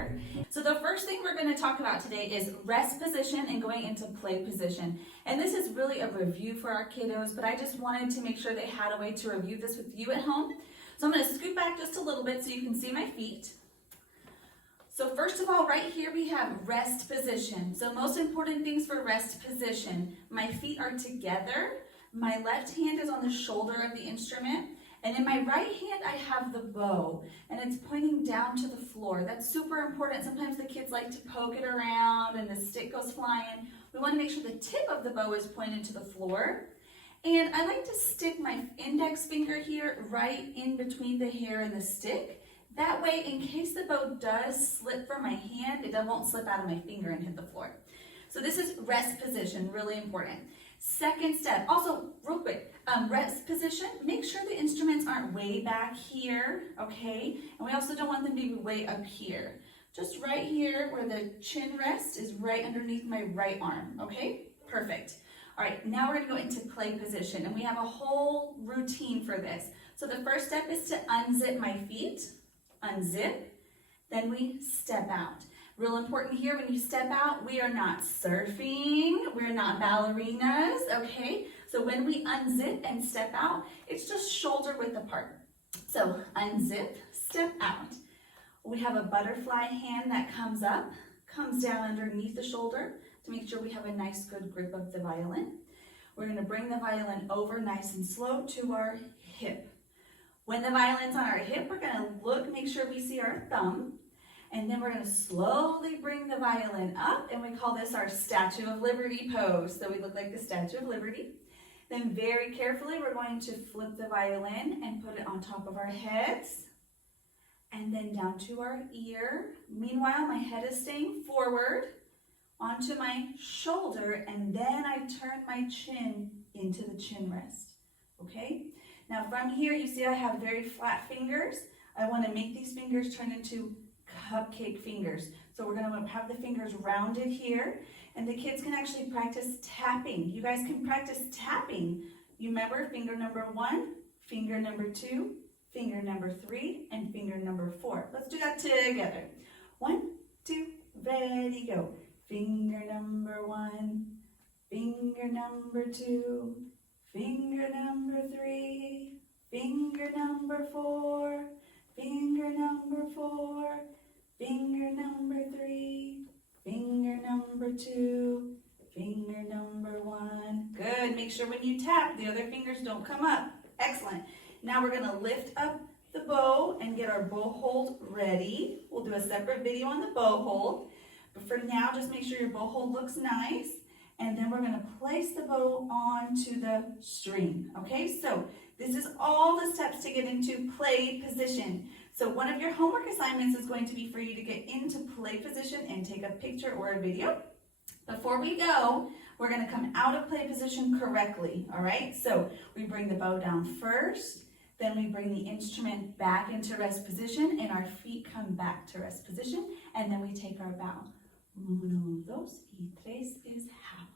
here. So the first thing we're going to talk about today is rest position and going into play position. And this is really a review for our kiddos, but I just wanted to make sure they had a way to review this with you at home. So I'm going to scoot back just a little bit so you can see my feet. So first of all, right here we have rest position. So most important things for rest position. My feet are together. My left hand is on the shoulder of the instrument. And in my right hand, I have the bow, and it's pointing down to the floor. That's super important. Sometimes the kids like to poke it around and the stick goes flying. We want to make sure the tip of the bow is pointed to the floor. And I like to stick my index finger here right in between the hair and the stick. That way, in case the bow does slip from my hand, it won't slip out of my finger and hit the floor. So this is rest position, really important. Second step, also real quick, rest position, make sure the instruments aren't way back here, okay? And we also don't want them to be way up here. Just right here where the chin rests is right underneath my right arm, okay? Perfect. All right, now we're gonna go into play position, and we have a whole routine for this. So the first step is to unzip my feet, unzip, then we step out. Real important here, when you step out, we are not surfing, we're not ballerinas, okay? So when we unzip and step out, it's just shoulder width apart. So unzip, step out. We have a butterfly hand that comes up, comes down underneath the shoulder to make sure we have a nice good grip of the violin. We're gonna bring the violin over nice and slow to our hip. When the violin's on our hip, we're gonna look, make sure we see our thumb. And then we're going to slowly bring the violin up, and we call this our Statue of Liberty pose. So we look like the Statue of Liberty. Then very carefully, we're going to flip the violin and put it on top of our heads, and then down to our ear. Meanwhile, my head is staying forward onto my shoulder, and then I turn my chin into the chin rest. Okay? Now from here, you see I have very flat fingers. I want to make these fingers turn into cupcake fingers. So we're going to have the fingers rounded here, and the kids can actually practice tapping. You guys can practice tapping. You remember finger number 1, finger number 2, finger number 3, and finger number 4. Let's do that together. 1, 2, ready, go. Finger number 1, finger number 2, finger number 3, finger number 4, finger number 4, finger number 3, finger number 2, finger number 1. Good. Make sure when you tap, the other fingers don't come up. Excellent. Now we're going to lift up the bow and get our bow hold ready. We'll do a separate video on the bow hold. But for now, just make sure your bow hold looks nice. And then we're going to place the bow onto the string. Okay, so this is all the steps to get into play position. So one of your homework assignments is going to be for you to get into play position and take a picture or a video. Before we go, we're going to come out of play position correctly. All right, so we bring the bow down first, then we bring the instrument back into rest position, and our feet come back to rest position, and then we take our bow. 1, 2, y 3 is half.